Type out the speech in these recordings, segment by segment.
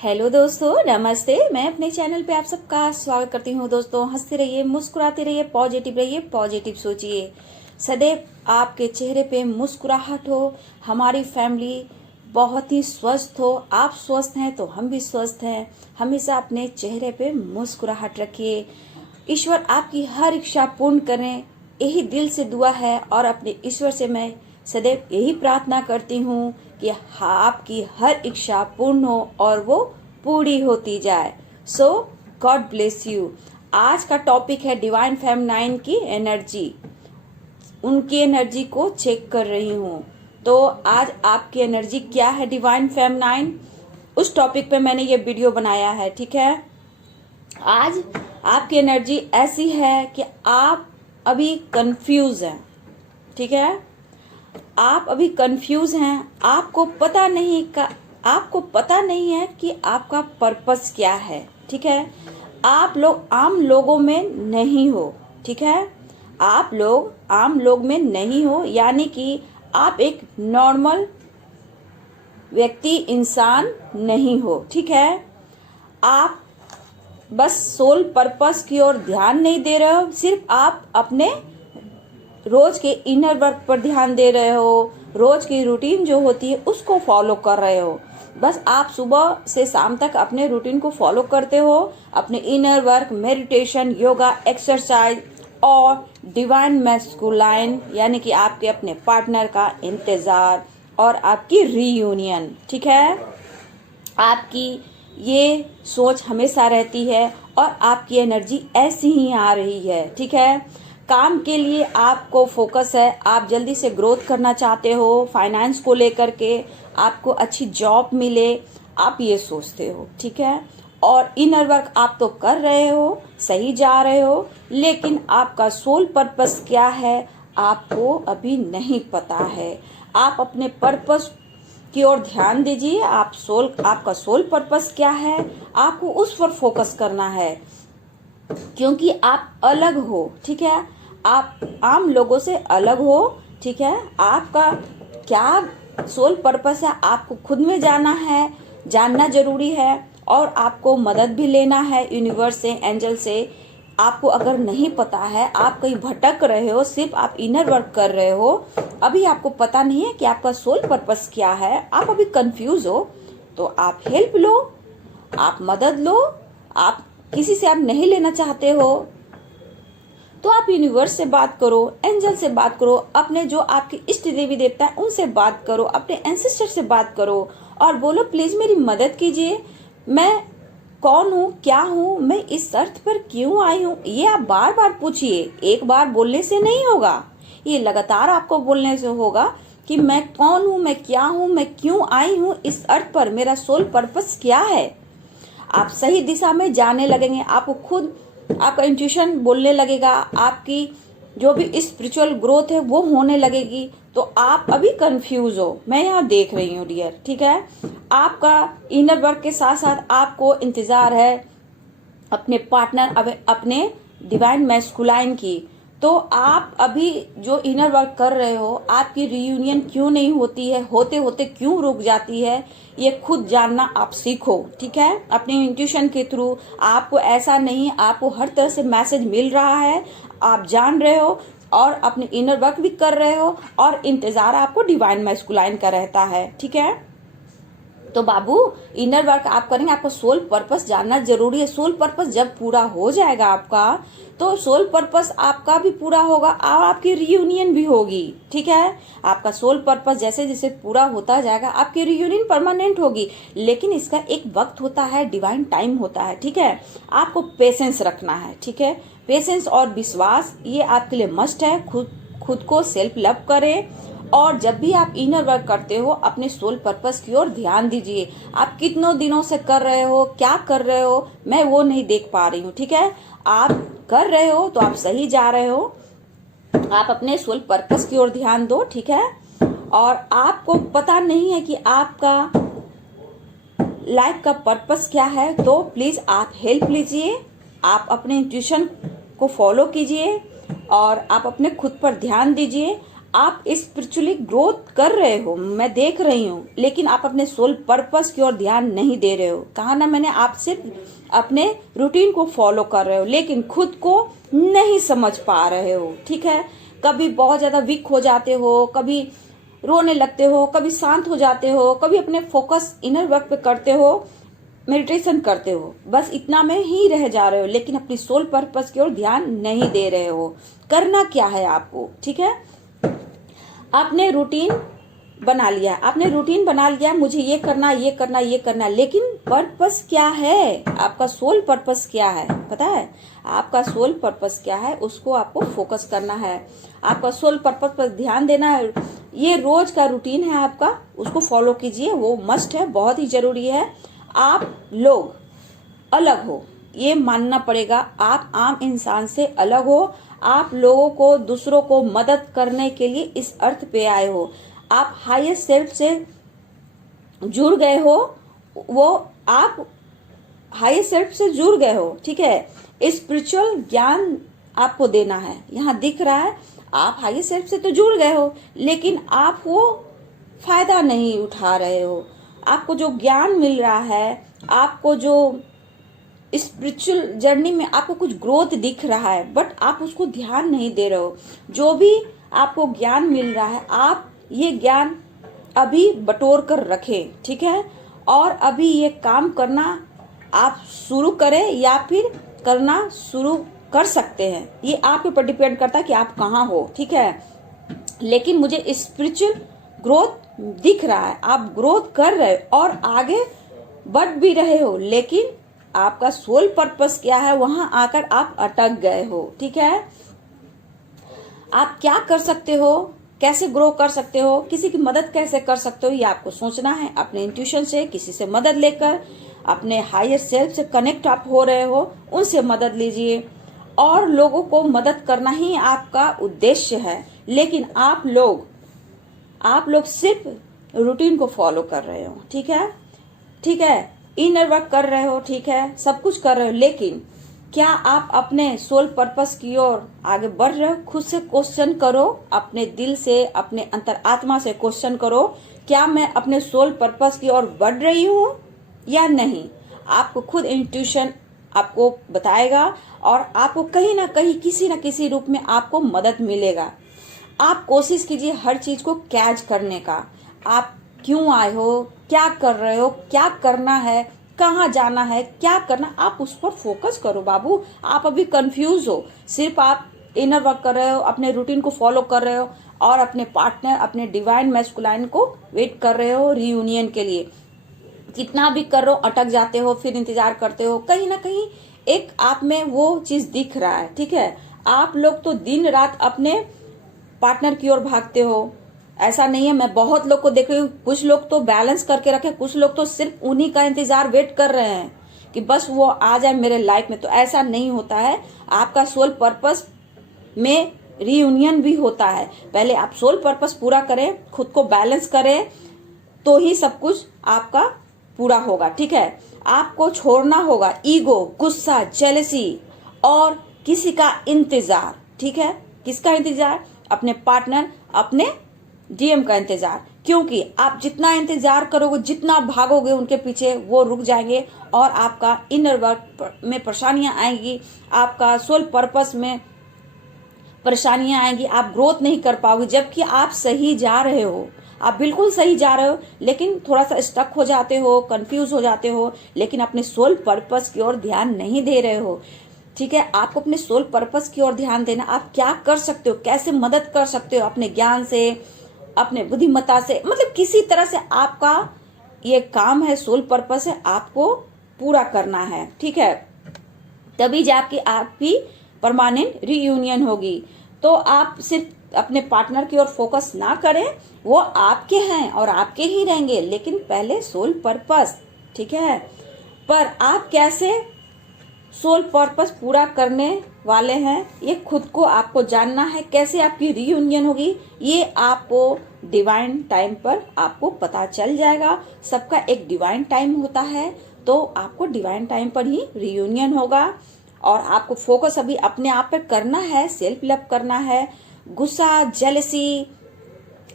Hello दोस्तों, नमस्ते। मैं अपने चैनल पे आप सबका स्वागत करती हूँ। दोस्तों, हंसते रहिए, मुस्कुराते रहिए, पॉजिटिव रहिए, पॉजिटिव सोचिए। सदैव आपके चेहरे पे मुस्कुराहट हो, हमारी फैमिली बहुत ही स्वस्थ हो। आप स्वस्थ हैं तो हम भी स्वस्थ हैं। हमेशा अपने चेहरे पे मुस्कुराहट रखिए। ईश्वर आपकी हर इच्छा पूर्ण करें, यही दिल से दुआ है। और अपने ईश्वर से मैं सदैव यही प्रार्थना करती हूँ कि आपकी हर इच्छा पूर्ण हो और वो पूरी होती जाए। सो गॉड ब्लेस यू। आज का टॉपिक है डिवाइन फेमिनाइन की एनर्जी। उनकी एनर्जी को चेक कर रही हूँ। तो आज आपकी एनर्जी क्या है डिवाइन फेमिनाइन, उस टॉपिक पे मैंने ये वीडियो बनाया है। ठीक है, आज आपकी एनर्जी ऐसी है कि आप अभी कंफ्यूज हैं। ठीक है, आप अभी कंफ्यूज हैं। आपको पता नहीं है कि आपका पर्पस क्या है। ठीक है, आप लोग आम लोगों में नहीं हो। ठीक है, आप लोग आम लोग में नहीं हो, यानी कि आप एक नॉर्मल व्यक्ति इंसान नहीं हो। ठीक है, आप बस सोल पर्पस की ओर ध्यान नहीं दे रहे हो, सिर्फ आप अपने रोज के इनर वर्क पर ध्यान दे रहे हो। रोज की रूटीन जो होती है उसको फॉलो कर रहे हो। बस आप सुबह से शाम तक अपने रूटीन को फॉलो करते हो। अपने inner work, meditation, yoga, exercise और डिवाइन मैस्कुलाइन यानी कि आपके अपने पार्टनर का इंतजार और आपकी रीयूनियन। ठीक है, आपकी ये सोच हमेशा रहती है और आपकी एनर्जी ऐसी ही आ रही है। ठीक है, काम के लिए आपको फोकस है, आप जल्दी से ग्रोथ करना चाहते हो, फाइनेंस को लेकर के आपको अच्छी जॉब मिले, आप ये सोचते हो। ठीक है, और इनर वर्क आप तो कर रहे हो, सही जा रहे हो, लेकिन आपका सोल पर्पस क्या है आपको अभी नहीं पता है। आप अपने पर्पस की ओर ध्यान दीजिए। आपका सोल पर्पस क्या है, आपको उस पर फोकस करना है, क्योंकि आप अलग हो। ठीक है, आप आम लोगों से अलग हो। ठीक है, आपका क्या सोल पर्पस है आपको खुद में जानना जरूरी है। और आपको मदद भी लेना है यूनिवर्स से, एंजल से। आपको अगर नहीं पता है, आप कहीं भटक रहे हो, सिर्फ आप इनर वर्क कर रहे हो, अभी आपको पता नहीं है कि आपका सोल पर्पस क्या है, आप अभी कंफ्यूज हो, तो आप हेल्प लो, आप मदद लो। आप किसी से आप नहीं लेना चाहते हो तो आप यूनिवर्स से बात करो, एंजल से बात करो, अपने जो आपके इष्ट देवी देवता है उनसे बात करो, अपने एंसेस्टर से बात करो और बोलो प्लीज मेरी मदद कीजिए। मैं कौन हूँ, क्या हूँ, मैं इस अर्थ पर क्यों आई हूँ, ये आप बार बार पूछिए। एक बार बोलने से नहीं होगा, ये लगातार आपको बोलने से होगा कि मैं कौन हूँ, मैं क्या हूँ, मैं क्यों आई हूँ इस अर्थ पर, मेरा सोल पर्पस क्या है। आप सही दिशा में जाने लगेंगे, आपको खुद आपका इंट्यूशन बोलने लगेगा, आपकी जो भी स्पिरिचुअल ग्रोथ है वो होने लगेगी। तो आप अभी कंफ्यूज हो, मैं यहाँ देख रही हूँ डियर। ठीक है, आपका इनर वर्क के साथ साथ आपको इंतजार है अपने पार्टनर, अपने डिवाइन मैस्कुलाइन की। तो आप अभी जो इनर वर्क कर रहे हो, आपकी रियूनियन क्यों नहीं होती है, होते होते क्यों रुक जाती है, ये खुद जानना आप सीखो। ठीक है, अपने इंट्यूशन के थ्रू। आपको ऐसा नहीं, आपको हर तरह से मैसेज मिल रहा है, आप जान रहे हो और अपने इनर वर्क भी कर रहे हो और इंतजार आपको डिवाइन मैस्कुलाइन का रहता है। ठीक है, तो बाबू इनर वर्क आप करेंगे, आपको सोल पर्पस जानना जरूरी है। सोल पर्पस जब पूरा हो जाएगा आपका, तो सोल पर्पस आपका भी पूरा होगा और आपकी रियूनियन भी होगी। ठीक है, आपका सोल पर्पस जैसे जैसे पूरा होता जाएगा आपकी रियूनियन परमानेंट होगी, लेकिन इसका एक वक्त होता है, डिवाइन टाइम होता है। ठीक है, आपको पेशेंस रखना है। ठीक है, पेशेंस और विश्वास ये आपके लिए मस्ट है। खुद को सेल्फ लव करें और जब भी आप इनर वर्क करते हो अपने सोल पर्पस की ओर ध्यान दीजिए। आप कितनों दिनों से कर रहे हो, क्या कर रहे हो, मैं वो नहीं देख पा रही हूँ। ठीक है, आप कर रहे हो तो आप सही जा रहे हो, आप अपने सोल पर्पस की ओर ध्यान दो। ठीक है, और आपको पता नहीं है कि आपका लाइफ का पर्पस क्या है, तो प्लीज आप हेल्प लीजिए, आप अपने इंट्यूशन को फॉलो कीजिए और आप अपने खुद पर ध्यान दीजिए। आप स्पिरिचुअली ग्रोथ कर रहे हो, मैं देख रही हूँ, लेकिन आप अपने सोल पर्पस की ओर ध्यान नहीं दे रहे हो। कहा ना मैंने, आप सिर्फ अपने रूटीन को फॉलो कर रहे हो लेकिन खुद को नहीं समझ पा रहे हो। ठीक है, कभी बहुत ज्यादा वीक हो जाते हो, कभी रोने लगते हो, कभी शांत हो जाते हो, कभी अपने फोकस इनर वर्क पे करते हो, मेडिटेशन करते हो, बस इतना में ही रह जा रहे हो लेकिन अपनी सोल पर्पस की ओर ध्यान नहीं दे रहे हो। करना क्या है आपको? ठीक है, आपने रूटीन बना लिया, आपने रूटीन बना लिया, मुझे ये करना ये करना ये करना, लेकिन पर्पस क्या है? आपका सोल पर्पस क्या है? पता है आपका सोल पर्पस क्या है? उसको आपको फोकस करना है, आपका सोल पर्पस पर ध्यान देना है। ये रोज का रूटीन है आपका, उसको फॉलो कीजिए, वो मस्ट है, बहुत ही जरूरी है। आप लोग अलग हो, ये मानना पड़ेगा। आप आम इंसान से अलग हो, आप लोगों को, दूसरों को मदद करने के लिए इस अर्थ पे आए हो। आप हायर सेल्फ से जुड़ गए हो, वो आप हायर सेल्फ से जुड़ गए हो। ठीक है, स्पिरिचुअल ज्ञान आपको देना है, यहाँ दिख रहा है आप हायर सेल्फ से तो जुड़ गए हो लेकिन आप वो फायदा नहीं उठा रहे हो। आपको जो ज्ञान मिल रहा है, आपको जो स्पिरिचुअल जर्नी में आपको कुछ ग्रोथ दिख रहा है, बट आप उसको ध्यान नहीं दे रहे हो। जो भी आपको ज्ञान मिल रहा है, आप ये ज्ञान अभी बटोर कर रखें। ठीक है, और अभी ये काम करना आप शुरू करें या फिर करना शुरू कर सकते हैं, ये आपके ऊपर डिपेंड करता है कि आप कहाँ हो। ठीक है, लेकिन मुझे स्पिरिचुअल ग्रोथ दिख रहा है, आप ग्रोथ कर रहे हो और आगे बढ़ भी रहे हो, लेकिन आपका सोल पर्पस क्या है, वहां आकर आप अटक गए हो। ठीक है, आप क्या कर सकते हो, कैसे ग्रो कर सकते हो, किसी की मदद कैसे कर सकते हो, ये आपको सोचना है। अपने इंट्यूशन से किसी से मदद लेकर, अपने हायर सेल्फ से कनेक्ट आप हो रहे हो, उनसे मदद लीजिए। और लोगों को मदद करना ही आपका उद्देश्य है, लेकिन आप लोग सिर्फ रूटीन को फॉलो कर रहे हो। ठीक है, ठीक है, इनर वर्क कर रहे हो, ठीक है, सब कुछ कर रहे हो, लेकिन क्या आप अपने सोल पर्पस की ओर आगे बढ़ रहे हो? खुद से क्वेश्चन करो, अपने दिल से, अपने अंतर आत्मा से क्वेश्चन करो, क्या मैं अपने सोल पर्पस की ओर बढ़ रही हूँ या नहीं? आपको खुद इंट्यूशन आपको बताएगा और आपको कहीं ना कहीं किसी न किसी रूप में आपको मदद मिलेगा। आप कोशिश कीजिए हर चीज को कैच करने का। आप क्यों आए हो, क्या कर रहे हो, क्या करना है, कहाँ जाना है, क्या करना, आप उस पर फोकस करो बाबू। आप अभी कंफ्यूज हो, सिर्फ आप इनर वर्क कर रहे हो, अपने रूटीन को फॉलो कर रहे हो और अपने पार्टनर, अपने डिवाइन मैस्कुलाइन को वेट कर रहे हो रियूनियन के लिए। कितना भी कर रहे हो अटक जाते हो, फिर इंतजार करते हो, कहीं ना कहीं एक आप में वो चीज दिख रहा है। ठीक है, आप लोग तो दिन रात अपने पार्टनर की ओर भागते हो, ऐसा नहीं है। मैं बहुत लोग को देख रही हूँ, कुछ लोग तो बैलेंस करके रखे, कुछ लोग तो सिर्फ उन्हीं का इंतजार वेट कर रहे हैं कि बस वो आ जाए मेरे लाइफ में। तो ऐसा नहीं होता है, आपका सोल पर्पस में रीयूनियन भी होता है। पहले आप सोल पर्पस पूरा करें, खुद को बैलेंस करें, तो ही सब कुछ आपका पूरा होगा। ठीक है, आपको छोड़ना होगा ईगो, गुस्सा, जेलसी और किसी का इंतजार। ठीक है, किसका इंतजार? अपने पार्टनर, अपने डीएम का इंतजार। क्योंकि आप जितना इंतजार करोगे, जितना भागोगे उनके पीछे, वो रुक जाएंगे और आपका इनर वर्क में परेशानियां आएंगी, आपका सोल पर्पस में परेशानियां आएंगी, आप ग्रोथ नहीं कर पाओगे। जबकि आप सही जा रहे हो, आप बिल्कुल सही जा रहे हो, लेकिन थोड़ा सा स्टक हो जाते हो, कंफ्यूज हो जाते हो, लेकिन अपने सोल पर्पस की ओर ध्यान नहीं दे रहे हो। ठीक है, आपको अपने सोल पर्पस की ओर ध्यान देना। आप क्या कर सकते हो, कैसे मदद कर सकते हो, अपने ज्ञान से, अपने बुद्धिमत्ता से, मतलब किसी तरह से आपका ये काम है, सोल पर्पस है, आपको पूरा करना है। ठीक है, तभी जाके आपकी परमानेंट रीयूनियन होगी। तो आप सिर्फ अपने पार्टनर की ओर फोकस ना करें, वो आपके हैं और आपके ही रहेंगे, लेकिन पहले सोल पर्पस। ठीक है, पर आप कैसे सोल पर्पस पूरा करने वाले हैं, ये खुद को आपको जानना है। कैसे आपकी रीयूनियन होगी, ये आपको डिवाइन टाइम पर आपको पता चल जाएगा। सबका एक डिवाइन टाइम होता है, तो आपको डिवाइन टाइम पर ही रीयूनियन होगा। और आपको फोकस अभी अपने आप पर करना है, सेल्फ लव करना है। गुस्सा, जेलसी,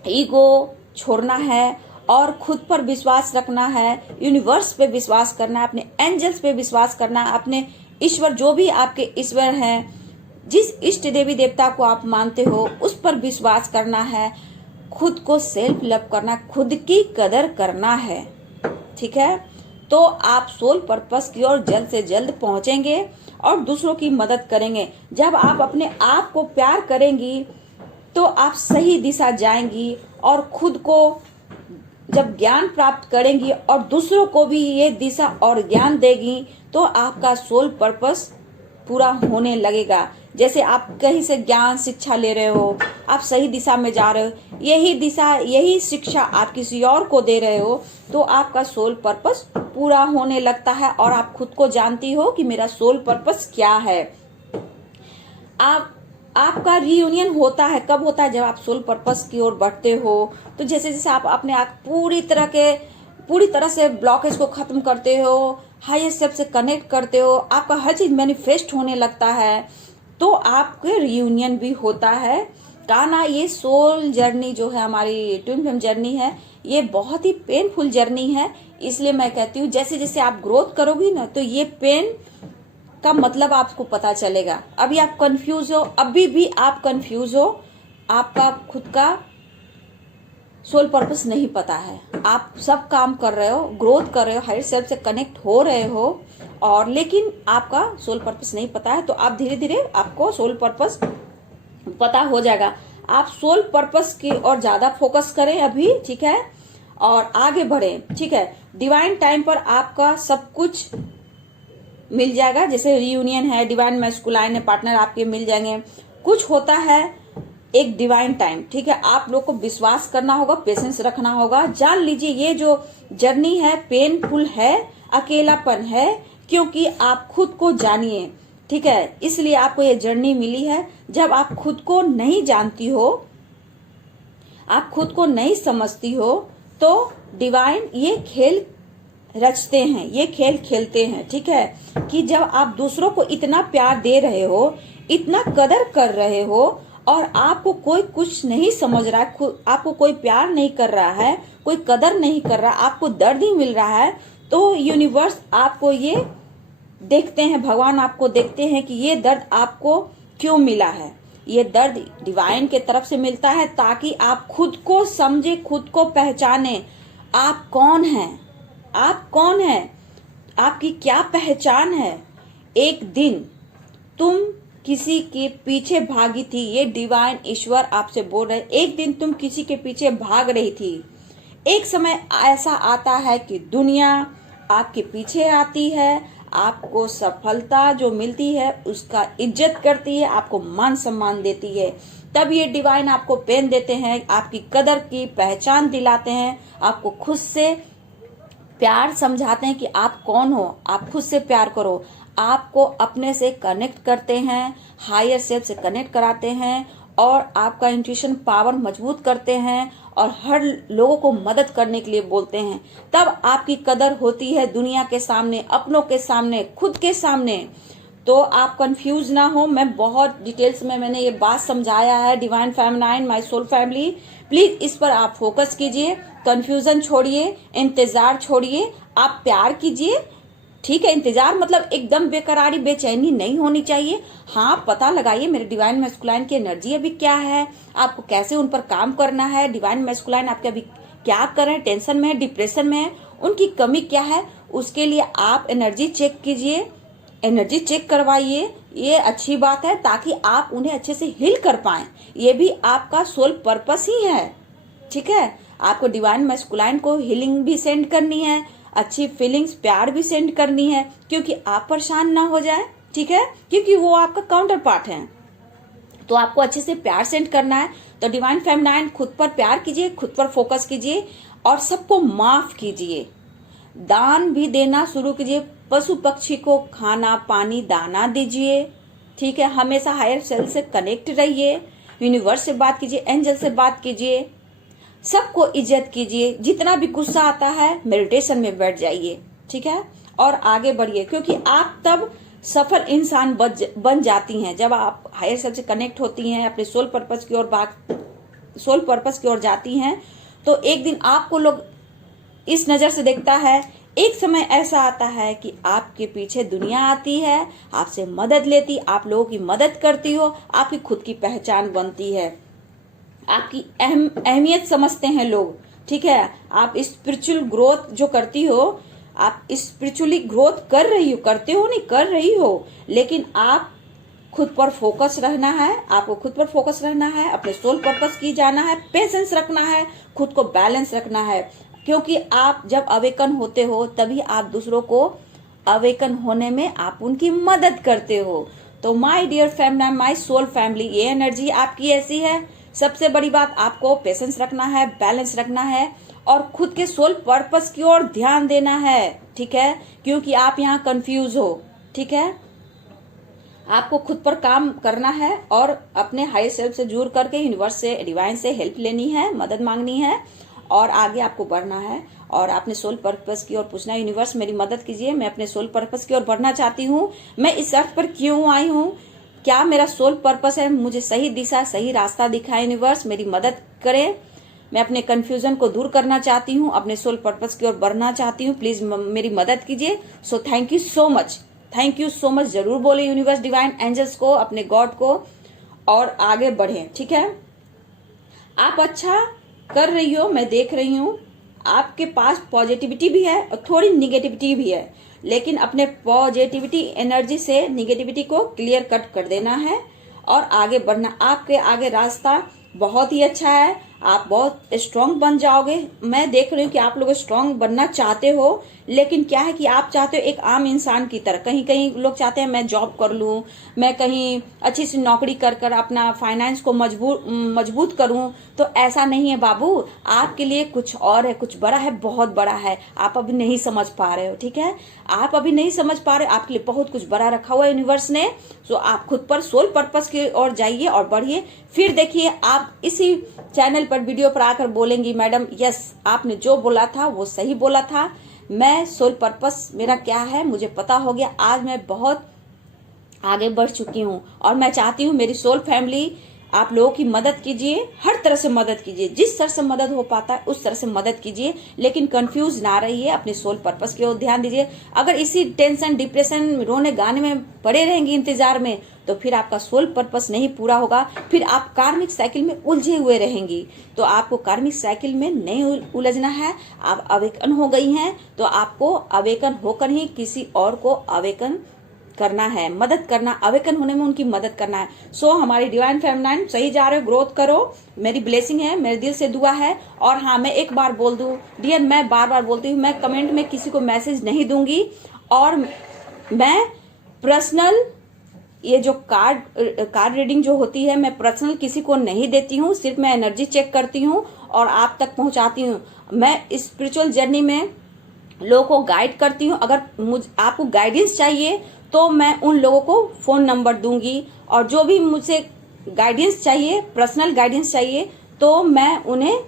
ईगो छोड़ना है और खुद पर विश्वास रखना है, यूनिवर्स पे विश्वास करना है, अपने एंजल्स पे विश्वास करना है, अपने ईश्वर जो भी आपके ईश्वर हैं, जिस इष्ट देवी देवता को आप मानते हो उस पर विश्वास करना है, खुद को सेल्फ लव करना, खुद की कदर करना है। ठीक है, तो आप सोल पर्पस की ओर जल्द से जल्द पहुंचेंगे और दूसरों की मदद करेंगे। जब आप अपने आप को प्यार करेंगी तो आप सही दिशा जाएंगी और खुद को जब ज्ञान प्राप्त करेंगी और दूसरों को भी ये दिशा और ज्ञान देगी तो आपका सोल पर्पस पूरा होने लगेगा। जैसे आप कहीं से ज्ञान शिक्षा ले रहे हो, आप सही दिशा में जा रहे हो, यही दिशा यही शिक्षा आप किसी और को दे रहे हो तो आपका सोल पर्पस पूरा होने लगता है और आप खुद को जानती हो कि मेरा सोल पर्पस क्या है। आपका रियूनियन होता है, कब होता है? जब आप सोल पर्पस की ओर बढ़ते हो। तो जैसे जैसे आप अपने आप पूरी तरह से ब्लॉकेज को खत्म करते हो, हायर सेल्फ से कनेक्ट करते हो, आपका हर चीज मैनिफेस्ट होने लगता है तो आपके रियूनियन भी होता है। काना ये सोल जर्नी जो है, हमारी ट्विन फ्लेम जर्नी है, ये बहुत ही पेनफुल जर्नी है। इसलिए मैं कहती हूँ जैसे जैसे आप ग्रोथ करोगी ना तो ये पेन का मतलब आपको पता चलेगा। अभी आप कंफ्यूज हो, अभी भी आप कंफ्यूज हो, आपका खुद का सोल पर्पस नहीं पता है। आप सब काम कर रहे हो, ग्रोथ कर रहे हो, हायर सेल्फ से कनेक्ट हो रहे हो और लेकिन आपका सोल पर्पस नहीं पता है। तो आप धीरे धीरे आपको सोल पर्पस पता हो जाएगा। आप सोल पर्पस की और ज्यादा फोकस करें अभी, ठीक है, और आगे बढ़े, ठीक है। डिवाइन टाइम पर आपका सब कुछ मिल जाएगा। जैसे रियूनियन है, डिवाइन मैस्कुलाइन है, पार्टनर आपके मिल जाएंगे। कुछ होता है एक डिवाइन टाइम, ठीक है। आप लोग को विश्वास करना होगा, पेशेंस रखना होगा। जान लीजिए ये जो जर्नी है पेनफुल है, अकेलापन है, क्योंकि आप खुद को जानिए, ठीक है, इसलिए आपको ये जर्नी मिली है। जब आप खुद को नहीं जानती हो, आप खुद को नहीं समझती हो तो डिवाइन ये खेल रचते हैं, ये खेल खेलते हैं, ठीक है, कि जब आप दूसरों को इतना प्यार दे रहे हो, इतना कदर कर रहे हो और आपको कोई कुछ नहीं समझ रहा है, आपको कोई प्यार नहीं कर रहा है, कोई कदर नहीं कर रहा, आपको दर्द ही मिल रहा है, तो यूनिवर्स आपको ये देखते हैं, भगवान आपको देखते हैं कि ये दर्द आपको क्यों मिला है। ये दर्द डिवाइन के तरफ से मिलता है ताकि आप खुद को समझे, खुद को पहचाने। आप कौन हैं? आप कौन हैं? आपकी क्या पहचान है? एक दिन तुम किसी के पीछे भागी थी, ये डिवाइन ईश्वर आपसे बोल रहे। एक दिन तुम किसी के पीछे भाग रही थी। एक समय ऐसा आता है कि दुनिया आपके पीछे आती है, आपको सफलता जो मिलती है उसका इज्जत करती है, आपको मान सम्मान देती है। तब ये डिवाइन आपको पेन देते हैं, आपकी कदर की पहचान दिलाते हैं, आपको खुद से प्यार समझाते हैं कि आप कौन हो, आप खुद से प्यार करो, आपको अपने से कनेक्ट करते हैं, हायर सेल्फ से कनेक्ट कराते हैं और आपका इंट्यूशन पावर मजबूत करते हैं और हर लोगों को मदद करने के लिए बोलते हैं। तब आपकी कदर होती है दुनिया के सामने, अपनों के सामने, खुद के सामने। तो आप कंफ्यूज ना हो, मैं बहुत डिटेल्स में मैंने ये बात समझाया है। Divine feminine, my soul family, please इस पर आप फोकस कीजिए, कंफ्यूजन छोड़िए, इंतजार छोड़िए, आप प्यार कीजिए, ठीक है। इंतजार मतलब एकदम बेकरारी, बेचैनी नहीं होनी चाहिए। हाँ, पता लगाइए मेरे डिवाइन मैस्कुलाइन की एनर्जी अभी क्या है, आपको कैसे उन पर काम करना है। डिवाइन मैस्कुलाइन आपके अभी क्या कर रहे हैं, टेंशन में है, डिप्रेशन में है, उनकी कमी क्या है, उसके लिए आप एनर्जी चेक कीजिए, एनर्जी चेक करवाइए। ये अच्छी बात है ताकि आप उन्हें अच्छे से हील कर पाएं। ये भी आपका सोल पर्पस ही है, ठीक है। आपको डिवाइन मैस्कुलाइन को हीलिंग भी सेंड करनी है, अच्छी फीलिंग्स, प्यार भी सेंड करनी है, क्योंकि आप परेशान ना हो जाए, ठीक है, क्योंकि वो आपका काउंटर पार्ट है। तो आपको अच्छे से प्यार सेंड करना है। तो डिवाइन फेमिनाइन, खुद पर प्यार कीजिए, खुद पर फोकस कीजिए और सबको माफ कीजिए। दान भी देना शुरू कीजिए, पशु पक्षी को खाना पानी दाना दीजिए, ठीक है। हमेशा हायर सेल्फ से कनेक्ट रहिए, यूनिवर्स से बात कीजिए, एंजल से बात कीजिए, सबको इज्जत कीजिए। जितना भी गुस्सा आता है मेडिटेशन में बैठ जाइए, ठीक है, और आगे बढ़िए, क्योंकि आप तब सफल इंसान बन जाती हैं जब आप हायर सेल्फ से कनेक्ट होती हैं, अपने सोल पर्पस की ओर सोल पर्पस की ओर जाती हैं, तो एक दिन आपको लोग इस नज़र से देखता है। एक समय ऐसा आता है कि आपके पीछे दुनिया आती है, आपसे मदद लेती, आप लोगों की मदद करती हो, आपकी खुद की पहचान बनती है, आपकी अहमियत समझते हैं लोग। ठीक है, आप स्पिरिचुअल ग्रोथ जो करती हो, आप स्पिरिचुअली ग्रोथ कर रही हो, करते हो नहीं कर रही हो, लेकिन आप खुद पर फोकस रहना है, आपको खुद पर फोकस रहना है, अपने सोल पर्पस की जाना है, पेशेंस रखना है, खुद को बैलेंस रखना है, क्योंकि आप जब अवेकन होते हो तभी आप दूसरों को अवेकन होने में आप उनकी मदद करते हो। तो my dear family, my soul family, ये एनर्जी आपकी ऐसी है। सबसे बड़ी बात, आपको पेशेंस रखना है, बैलेंस रखना है और खुद के सोल पर्पस की ओर ध्यान देना है। ठीक है, क्योंकि आप यहाँ कंफ्यूज हो। ठीक है, आपको खुद पर काम करना है और अपने हायर सेल्फ से जुड़ करके यूनिवर्स से, डिवाइन से हेल्प लेनी है, मदद मांगनी है और आगे आपको बढ़ना है। और अपने सोल पर्पस की ओर पूछना है, यूनिवर्स मेरी मदद कीजिए, मैं अपने सोल पर्पस की ओर बढ़ना चाहती हूँ, मैं इस अर्थ पर क्यों आई हूँ, क्या मेरा सोल पर्पस है, मुझे सही दिशा, सही रास्ता दिखाए यूनिवर्स, मेरी मदद करें, मैं अपने कंफ्यूजन को दूर करना चाहती हूँ, अपने सोल पर्पस की ओर बढ़ना चाहती हूँ, प्लीज मेरी मदद कीजिए। So thank you so much, thank you so much जरूर बोले यूनिवर्स, डिवाइन एंजल्स को, अपने गॉड को, और आगे बढ़े। ठीक है, आप अच्छा कर रही हो, मैं देख रही हूँ, आपके पास पॉजिटिविटी भी है और थोड़ी निगेटिविटी भी है, लेकिन अपने पॉजिटिविटी एनर्जी से निगेटिविटी को क्लियर कट कर देना है और आगे बढ़ना। आपके आगे रास्ता बहुत ही अच्छा है, आप बहुत स्ट्रांग बन जाओगे। मैं देख रही हूँ कि आप लोग स्ट्रांग बनना चाहते हो, लेकिन क्या है कि आप चाहते हो एक आम इंसान की तरह। कहीं कहीं लोग चाहते हैं मैं जॉब कर लूँ, मैं कहीं अच्छी सी नौकरी कर कर अपना फाइनेंस को मजबूत करूँ, तो ऐसा नहीं है बाबू, आपके लिए कुछ और है, कुछ बड़ा है, बहुत बड़ा है, आप अभी नहीं समझ पा रहे हो। ठीक है, आप अभी नहीं समझ पा रहे हो, आपके लिए बहुत कुछ बड़ा रखा हुआ है यूनिवर्स ने। सो आप खुद पर सोल पर्पस की ओर जाइए और बढ़िए। फिर देखिए, आप इसी चैनल पर वीडियो पर आकर बोलेंगी, मैडम यस आपने जो बोला था वो सही बोला था, मैं सोल पर्पस मेरा क्या है मुझे पता हो गया, आज मैं बहुत आगे बढ़ चुकी हूँ और मैं चाहती हूँ मेरी सोल फैमिली आप लोगों की मदद कीजिए, हर तरह से मदद कीजिए, जिस तरह से मदद हो पाता है उस तरह से मदद कीजिए, लेकिन कंफ्यूज ना रहिए, अपने सोल पर्पस की ओर ध्यान दीजिए। अगर इसी टेंशन, डिप्रेशन, रोने गाने में पड़े रहेंगे इंतजार में, तो फिर आपका सोल पर्पस नहीं पूरा होगा, फिर आप कार्मिक साइकिल में उलझे हुए रहेंगी। तो आपको कार्मिक साइकिल में नहीं उलझना है। आप अवेकन हो गई हैं, तो आपको अवेकन होकर ही किसी और को अवेकन करना है, मदद करना, अवेकन होने में उनकी मदद करना है। सो हमारी डिवाइन फेमिनाइन सही जा रहे हो, ग्रोथ करो, मेरी ब्लेसिंग है, मेरे दिल से दुआ है। और हाँ, मैं एक बार बोल दूं डियर, मैं बार बार बोलती हूँ, मैं कमेंट में किसी को मैसेज नहीं दूंगी और मैं पर्सनल ये जो कार्ड रीडिंग जो होती है, मैं पर्सनल किसी को नहीं देती हूँ, सिर्फ मैं एनर्जी चेक करती हूँ और आप तक पहुंचाती हूँ। मैं स्पिरिचुअल जर्नी में लोगों को गाइड करती हूँ। अगर आपको गाइडेंस चाहिए तो मैं उन लोगों को फोन नंबर दूंगी, और जो भी मुझसे गाइडेंस चाहिए, पर्सनल गाइडेंस चाहिए, तो मैं उन्हें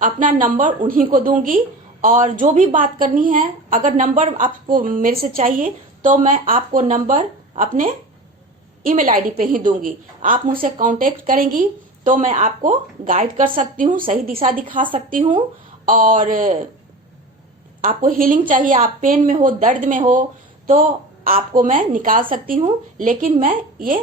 अपना नंबर उन्हीं को दूंगी। और जो भी बात करनी है, अगर नंबर आपको मेरे से चाहिए तो मैं आपको नंबर अपने ईमेल आईडी पे ही दूंगी। आप मुझसे कांटेक्ट करेंगी तो मैं आपको गाइड कर सकती हूँ, सही दिशा दिखा सकती हूँ। और आपको हीलिंग चाहिए, आप पेन में हो, दर्द में हो, तो आपको मैं निकाल सकती हूँ, लेकिन मैं ये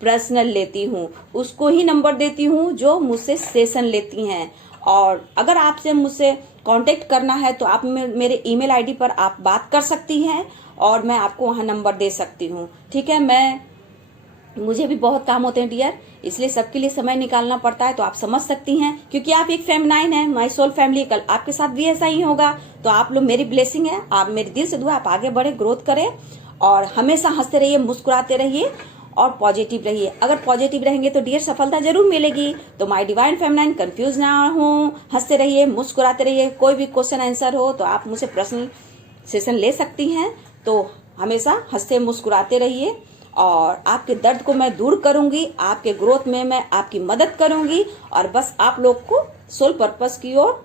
पर्सनल लेती हूँ, उसको ही नंबर देती हूँ जो मुझसे सेशन लेती हैं। और अगर आपसे मुझसे कांटेक्ट करना है तो आप मेरे ईमेल आईडी पर आप बात कर सकती हैं और मैं आपको वहाँ नंबर दे सकती हूँ। ठीक है, मुझे भी बहुत काम होते हैं डियर, इसलिए सबके लिए समय निकालना पड़ता है, तो आप समझ सकती हैं, क्योंकि आप एक फेमिनाइन है, माय सोल फैमिली, कल आपके साथ भी ऐसा ही होगा। तो आप लोग मेरी ब्लेसिंग है, आप मेरे दिल से दुआ, आप आगे बढ़े, ग्रोथ करें और हमेशा हंसते रहिए, मुस्कुराते रहिए और पॉजिटिव रहिए। अगर पॉजिटिव रहेंगे तो डियर सफलता जरूर मिलेगी। तो माय डिवाइन फेमिनाइन, कंफ्यूज ना हो, हंसते रहिए, मुस्कुराते रहिए। कोई भी क्वेश्चन आंसर हो तो आप मुझसे पर्सनल सेशन ले सकती हैं। तो हमेशा हंसते मुस्कुराते रहिए और आपके दर्द को मैं दूर करूंगी, आपके ग्रोथ में मैं आपकी मदद करूंगी और बस आप लोग को सोल पर्पस की ओर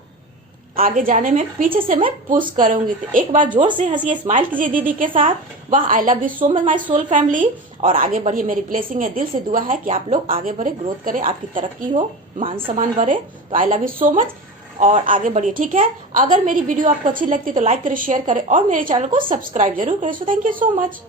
आगे जाने में पीछे से मैं पुश करूंगी। तो एक बार जोर से हंसिए, स्माइल कीजिए दीदी के साथ। वाह, I love you so much my soul family. और आगे बढ़िए, मेरी ब्लेसिंग है, दिल से दुआ है कि आप लोग आगे बढ़े, ग्रोथ करें, आपकी तरक्की हो, मान सम्मान बढ़े। तो आई लव यू सो मच और आगे बढ़िए, ठीक है। अगर मेरी वीडियो आपको अच्छी लगती है तो लाइक करें, शेयर करें और मेरे चैनल को सब्सक्राइब जरूर करें। So thank you so much.